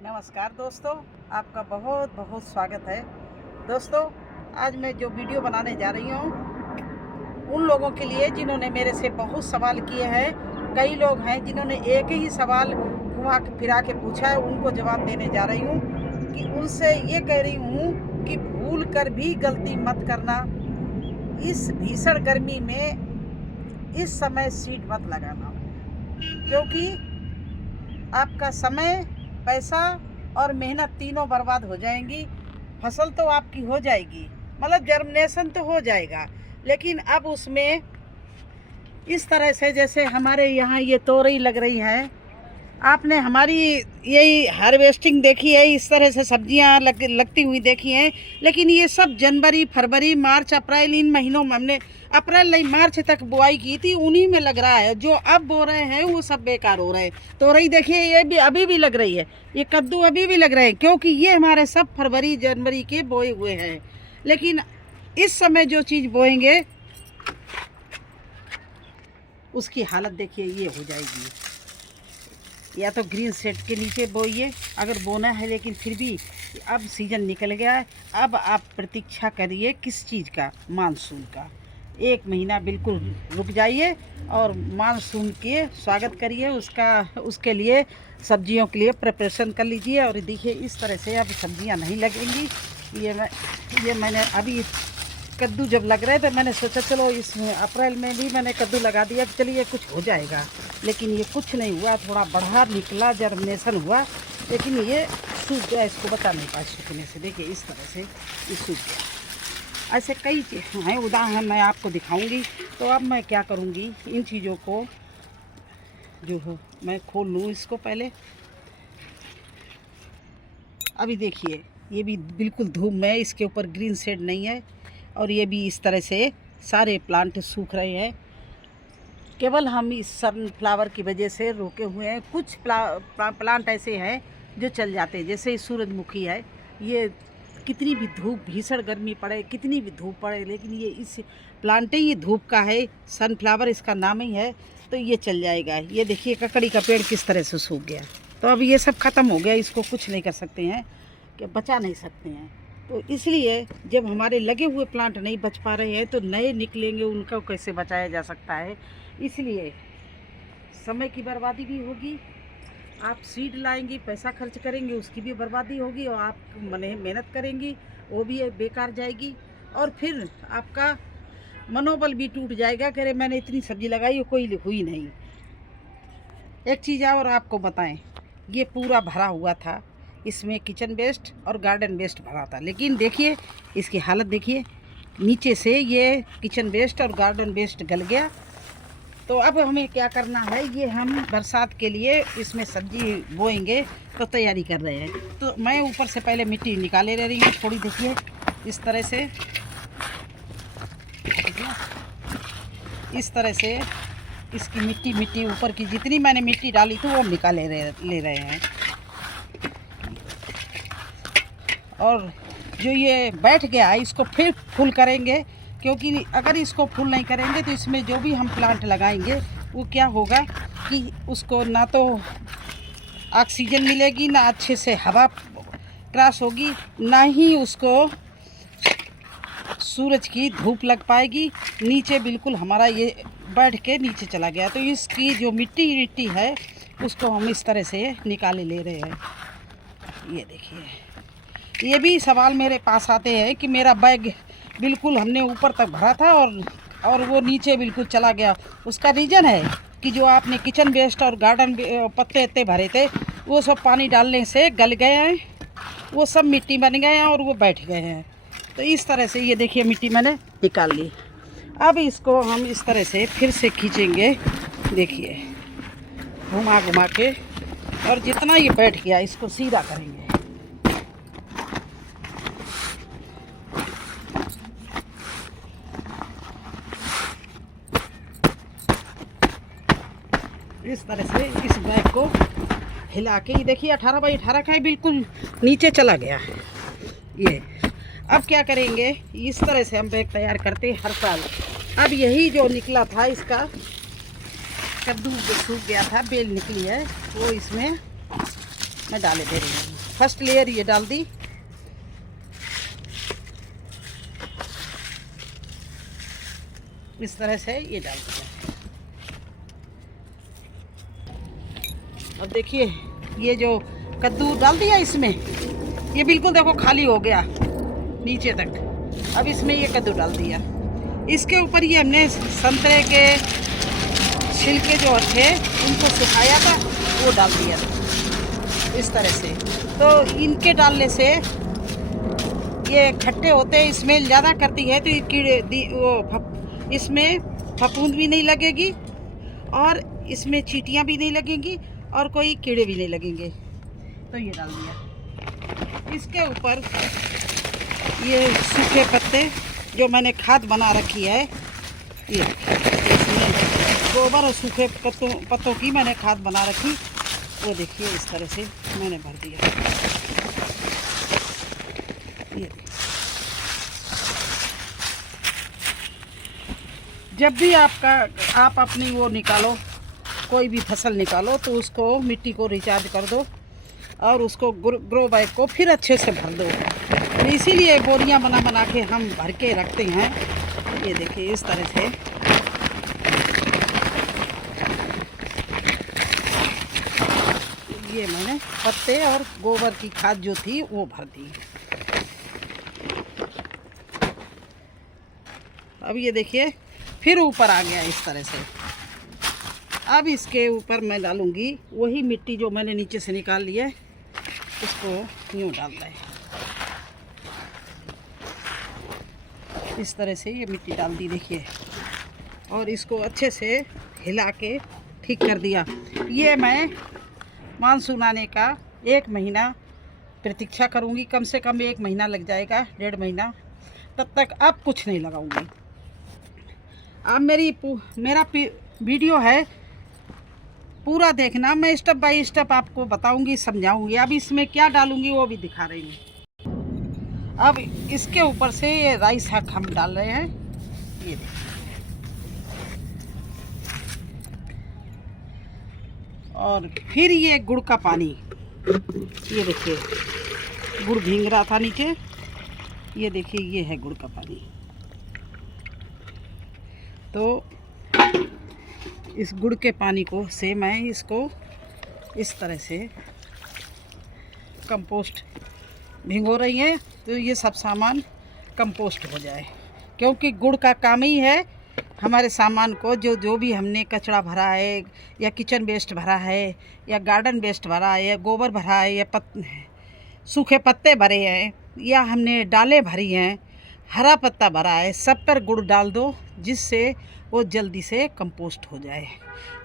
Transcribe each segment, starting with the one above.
नमस्कार दोस्तों, आपका बहुत बहुत स्वागत है। दोस्तों, आज मैं जो वीडियो बनाने जा रही हूँ उन लोगों के लिए जिन्होंने मेरे से बहुत सवाल किए हैं। कई लोग हैं जिन्होंने एक ही सवाल घुमा फिरा के पूछा है, उनको जवाब देने जा रही हूँ कि उनसे ये कह रही हूँ कि भूल कर भी गलती मत करना। इस भीषण गर्मी में इस समय सीट मत लगाना, क्योंकि आपका समय, पैसा और मेहनत तीनों बर्बाद हो जाएंगी। फसल तो आपकी हो जाएगी, मतलब जर्मिनेशन तो हो जाएगा, लेकिन अब उसमें इस तरह से जैसे हमारे यहाँ ये तोरई लग रही है, आपने हमारी यही हार्वेस्टिंग देखी है, इस तरह से सब्जियाँ लगती हुई देखी हैं। लेकिन ये सब जनवरी, फरवरी, मार्च, अप्रैल, इन महीनों में हमने अप्रैल नहीं मार्च तक बुआई की थी, उन्हीं में लग रहा है। जो अब बो रहे हैं वो सब बेकार हो रहे हैं। तोरई देखिए, ये भी अभी भी लग रही है, ये कद्दू अभी भी लग रहे हैं, क्योंकि ये हमारे सब फरवरी जनवरी के बोए हुए हैं। लेकिन इस समय जो चीज़ बोएंगे उसकी हालत देखिए, ये हो जाएगी। या तो ग्रीन शेड के नीचे बोइए अगर बोना है, लेकिन फिर भी अब सीज़न निकल गया है। अब आप प्रतीक्षा करिए किस चीज़ का? मानसून का। एक महीना बिल्कुल रुक जाइए और मानसून के स्वागत करिए। उसके लिए सब्जियों के लिए प्रिपरेशन कर लीजिए। और देखिए, इस तरह से अब सब्जियां नहीं लगेंगी। ये मैंने अभी कद्दू जब लग रहे थे, मैंने सोचा चलो इस अप्रैल में भी मैंने कद्दू लगा दिया कि चलिए कुछ हो जाएगा, लेकिन ये कुछ नहीं हुआ। थोड़ा बढ़ा निकला, जर्मिनेशन हुआ, लेकिन ये सूख गया। इसको बचा नहीं पाया सूखने से। देखिए, इस तरह से ये सूख गया। ऐसे कई चीज़ें हैं, उदाहरण मैं आपको दिखाऊंगी। तो अब मैं क्या करूंगी, इन चीज़ों को जो हो मैं खोल लूँ इसको पहले। अभी देखिए, ये भी बिल्कुल धूप में, इसके ऊपर ग्रीन शेड नहीं है, और ये भी इस तरह से सारे प्लांट सूख रहे हैं। केवल हम इस सनफ्लावर की वजह से रोके हुए हैं। कुछ प्लांट ऐसे हैं जो चल जाते हैं, जैसे सूरजमुखी है। ये कितनी भी धूप, भीषण गर्मी पड़े, कितनी भी धूप पड़े, लेकिन ये इस प्लांट ही धूप का है, सनफ्लावर इसका नाम ही है, तो ये चल जाएगा। ये देखिए, ककड़ी का पेड़ किस तरह से सूख गया। तो अब ये सब ख़त्म हो गया, इसको कुछ नहीं कर सकते हैं, कि बचा नहीं सकते हैं। तो इसलिए जब हमारे लगे हुए प्लांट नहीं बच पा रहे हैं, तो नए निकलेंगे, उनका कैसे बचाया जा सकता है? इसलिए समय की बर्बादी भी होगी। आप सीड लाएंगी, पैसा खर्च करेंगे, उसकी भी बर्बादी होगी, और आप मेहनत करेंगी, वो भी बेकार जाएगी। और फिर आपका मनोबल भी टूट जाएगा कि अरे मैंने इतनी सब्जी लगाई, कोई हुई नहीं। एक चीज़ और आपको बताएं, ये पूरा भरा हुआ था, इसमें किचन वेस्ट और गार्डन वेस्ट भरा था, लेकिन देखिए इसकी हालत देखिए, नीचे से ये किचन वेस्ट और गार्डन वेस्ट गल गया। तो अब हमें क्या करना है, ये हम बरसात के लिए इसमें सब्जी बोएंगे, तो तैयारी कर रहे हैं। तो मैं ऊपर से पहले मिट्टी निकाले ले रही हूँ थोड़ी। देखिए, इस तरह से, इस तरह से इसकी मिट्टी ऊपर की जितनी मैंने मिट्टी डाली थी वो निकाले ले रहे हैं। और जो ये बैठ गया है, इसको फिर फुल करेंगे, क्योंकि अगर इसको फुल नहीं करेंगे तो इसमें जो भी हम प्लांट लगाएंगे वो क्या होगा कि उसको ना तो ऑक्सीजन मिलेगी, ना अच्छे से हवा क्रॉस होगी, ना ही उसको सूरज की धूप लग पाएगी। नीचे बिल्कुल हमारा ये बैठ के नीचे चला गया। तो इसकी जो मिट्टी है उसको हम इस तरह से निकाले ले रहे हैं। ये देखिए, ये भी सवाल मेरे पास आते हैं कि मेरा बैग बिल्कुल हमने ऊपर तक भरा था और वो नीचे बिल्कुल चला गया। उसका रीज़न है कि जो आपने किचन वेस्ट और गार्डन पत्ते इतने भरे थे, वो सब पानी डालने से गल गए हैं, वो सब मिट्टी बन गए हैं और वो बैठ गए हैं। तो इस तरह से ये देखिए, मिट्टी मैंने निकाल ली। अब इसको हम इस तरह से फिर से खींचेंगे, देखिए घुमा घुमा के, और जितना ये बैठ गया इसको सीधा करेंगे। इस तरह से इस बैग को हिला के, ये देखिए 18 बाई 18 का है, बिल्कुल नीचे चला गया है ये। अब क्या करेंगे, इस तरह से हम बैग तैयार करते हैं हर साल। अब यही जो निकला था, इसका कद्दू जो सूख गया था, बेल निकली है, वो इसमें मैं डाले दे रही हूँ। फर्स्ट लेयर ये डाल दी। इस तरह से ये डाल दिया। अब देखिए ये जो कद्दू डाल दिया इसमें, ये बिल्कुल देखो खाली हो गया नीचे तक। अब इसमें ये कद्दू डाल दिया। इसके ऊपर ये हमने संतरे के छिलके जो थे उनको सुखाया था वो डाल दिया इस तरह से। तो इनके डालने से ये खट्टे होते हैं, स्मेल ज़्यादा करती है, तो ये कीड़े इसमें फफूंद भी नहीं लगेगी और इसमें चींटियाँ भी नहीं लगेंगी और कोई कीड़े भी नहीं लगेंगे। तो ये डाल दिया। इसके ऊपर ये सूखे पत्ते जो मैंने खाद बना रखी है, ये इसमें गोबर और सूखे पत्तों की मैंने खाद बना रखी, वो देखिए इस तरह से मैंने भर दिया। ये जब भी आप अपनी वो निकालो, कोई भी फसल निकालो, तो उसको मिट्टी को रिचार्ज कर दो और उसको ग्रो बैग को फिर अच्छे से भर दो। तो इसीलिए बोरियां बना बना के हम भर के रखते हैं। ये देखिए इस तरह से ये मैंने पत्ते और गोबर की खाद जो थी वो भर दी। अब ये देखिए फिर ऊपर आ गया इस तरह से। अब इसके ऊपर मैं डालूंगी वही मिट्टी जो मैंने नीचे से निकाल ली है, इसको यूँ डाल दें। इस तरह से ये मिट्टी डाल दी देखिए, और इसको अच्छे से हिला के ठीक कर दिया। ये मैं मानसून आने का 1 महीना प्रतीक्षा करूंगी, कम से कम 1 महीना लग जाएगा, 1.5 महीना, तब तक अब कुछ नहीं लगाऊंगी। अब मेरा वीडियो है पूरा देखना, मैं स्टेप बाय स्टेप आपको बताऊंगी, समझाऊंगी। अब इसमें क्या डालूंगी वो भी दिखा रही हूँ। अब इसके ऊपर से ये राई साग हम डाल रहे हैं, ये देखिए। और फिर ये गुड़ का पानी, ये देखिए गुड़ भींग रहा था नीचे, ये देखिए ये है गुड़ का पानी। तो इस गुड़ के पानी को से मैं इसको इस तरह से कंपोस्ट भिगो रही है, तो ये सब सामान कंपोस्ट हो जाए, क्योंकि गुड़ का काम ही है हमारे सामान को जो भी हमने कचरा भरा है या किचन वेस्ट भरा है या गार्डन वेस्ट भरा है या गोबर भरा है या सूखे पत्ते भरे हैं या हमने डालें भरी हैं, हरा पत्ता भरा है, सब पर गुड़ डाल दो जिससे वो जल्दी से कंपोस्ट हो जाए।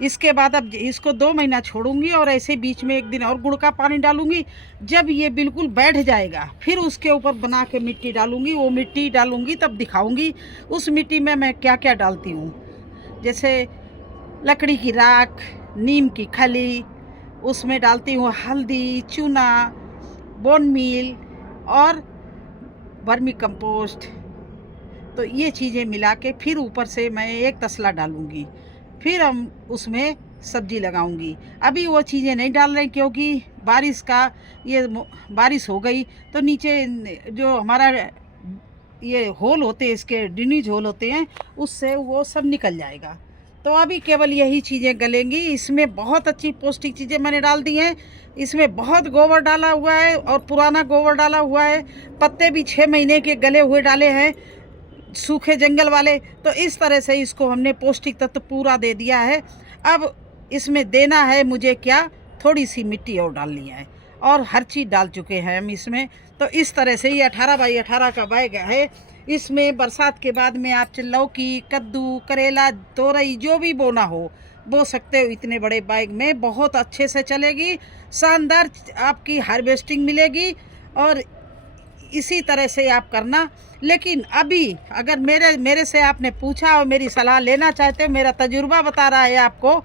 इसके बाद अब इसको 2 महीना छोड़ूंगी और ऐसे बीच में 1 दिन और गुड़ का पानी डालूंगी। जब ये बिल्कुल बैठ जाएगा फिर उसके ऊपर बना के मिट्टी डालूंगी, वो मिट्टी डालूंगी तब दिखाऊंगी उस मिट्टी में मैं क्या क्या डालती हूँ। जैसे लकड़ी की राख, नीम की खली, उसमें डालती हूँ हल्दी, चूना, बोन मील और वर्मी कंपोस्ट। तो ये चीज़ें मिला के फिर ऊपर से मैं 1 तसला डालूंगी, फिर हम उसमें सब्जी लगाऊंगी। अभी वो चीज़ें नहीं डाल रहे क्योंकि बारिश हो गई तो नीचे जो हमारा ये होल होते हैं, इसके ड्रेनेज होल होते हैं, उससे वो सब निकल जाएगा। तो अभी केवल यही चीज़ें गलेंगी। इसमें बहुत अच्छी पौष्टिक चीज़ें मैंने डाल दी हैं। इसमें बहुत गोबर डाला हुआ है और पुराना गोबर डाला हुआ है, पत्ते भी 6 महीने के गले हुए डाले हैं, सूखे जंगल वाले। तो इस तरह से इसको हमने पौष्टिक तत्व पूरा दे दिया है। अब इसमें देना है मुझे क्या, थोड़ी सी मिट्टी और डालनी है, और हर चीज़ डाल चुके हैं हम इसमें। तो इस तरह से ये 18 बाई 18 का बैग है। इसमें बरसात के बाद में आप लौकी, कद्दू, करेला, तोरई जो भी बोना हो बो सकते हो। इतने बड़े बैग में बहुत अच्छे से चलेगी, शानदार आपकी हार्वेस्टिंग मिलेगी। और इसी तरह से आप करना। लेकिन अभी अगर मेरे से आपने पूछा और मेरी सलाह लेना चाहते हो, मेरा तजुर्बा बता रहा है आपको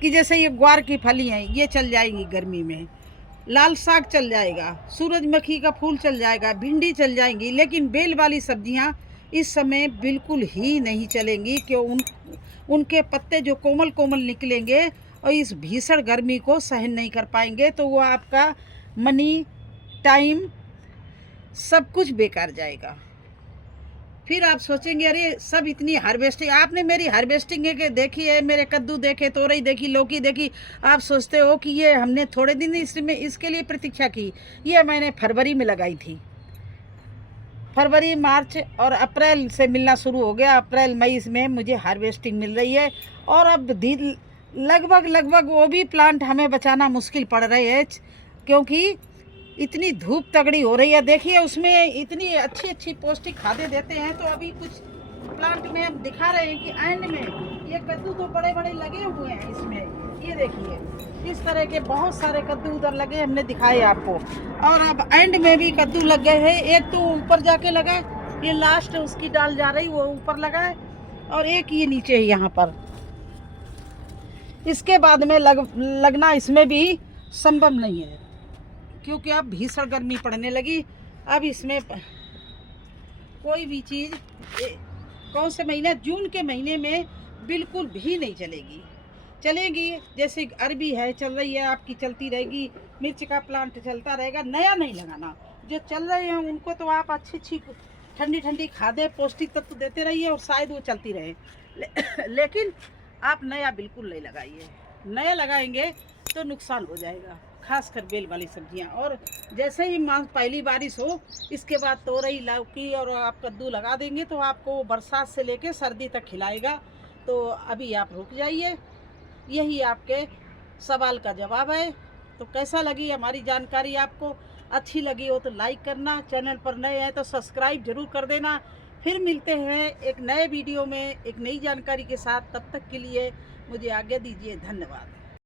कि जैसे ये ग्वार की फली हैं, ये चल जाएंगी गर्मी में, लाल साग चल जाएगा, सूरजमुखी का फूल चल जाएगा, भिंडी चल जाएंगी, लेकिन बेल वाली सब्जियां इस समय बिल्कुल ही नहीं चलेंगी। क्यों? उनके पत्ते जो कोमल कोमल निकलेंगे और इस भीषण गर्मी को सहन नहीं कर पाएंगे तो वो आपका मनी, टाइम, सब कुछ बेकार जाएगा। फिर आप सोचेंगे अरे सब इतनी हार्वेस्टिंग, आपने मेरी हार्वेस्टिंग है देखी है, मेरे कद्दू देखे, तोरई देखी, लौकी देखी, आप सोचते हो कि ये हमने थोड़े दिन इसके लिए प्रतीक्षा की। ये मैंने फरवरी में लगाई थी। फरवरी, मार्च और अप्रैल से मिलना शुरू हो गया। अप्रैल मई में मुझे हार्वेस्टिंग मिल रही है। और अब लगभग वो भी प्लांट हमें बचाना मुश्किल पड़ रहे है, क्योंकि इतनी धूप तगड़ी हो रही है। देखिए उसमें इतनी अच्छी पौष्टिक खादें देते हैं, तो अभी कुछ प्लांट में हम दिखा रहे हैं कि एंड में ये कद्दू तो बड़े बड़े लगे हुए हैं इसमें। ये देखिए इस तरह के बहुत सारे कद्दू उधर लगे, हमने दिखाए आपको। और अब एंड में भी कद्दू लग गए हैं। एक तो ऊपर जाके लगा, ये लास्ट उसकी डाल जा रही, वो ऊपर लगा है, और एक ये नीचे है यहाँ पर। इसके बाद में लगना इसमें भी संभव नहीं है, क्योंकि अब भीषण गर्मी पड़ने लगी। अब इसमें कोई भी चीज़ कौन से महीने, जून के महीने में बिल्कुल भी नहीं चलेगी। जैसे अरबी है चल रही है आपकी, चलती रहेगी। मिर्च का प्लांट चलता रहेगा, नया नहीं लगाना। जो चल रहे हैं उनको तो आप अच्छी ठंडी खादें, पौष्टिक तत्व देते रहिए और शायद वो चलती रहे। लेकिन आप नया बिल्कुल नहीं लगाइए। नया लगाएंगे तो नुकसान हो जाएगा, खासकर बेल वाली सब्जियां। और जैसे ही पहली बारिश हो, इसके बाद तोरई, लौकी और आप कद्दू लगा देंगे तो आपको बरसात से लेके सर्दी तक खिलाएगा। तो अभी आप रुक जाइए। यही आपके सवाल का जवाब है। तो कैसा लगी हमारी जानकारी? आपको अच्छी लगी हो तो लाइक करना, चैनल पर नए हैं तो सब्सक्राइब जरूर कर देना। फिर मिलते हैं एक नए वीडियो में एक नई जानकारी के साथ। तब तक के लिए मुझे आज्ञा दीजिए। धन्यवाद।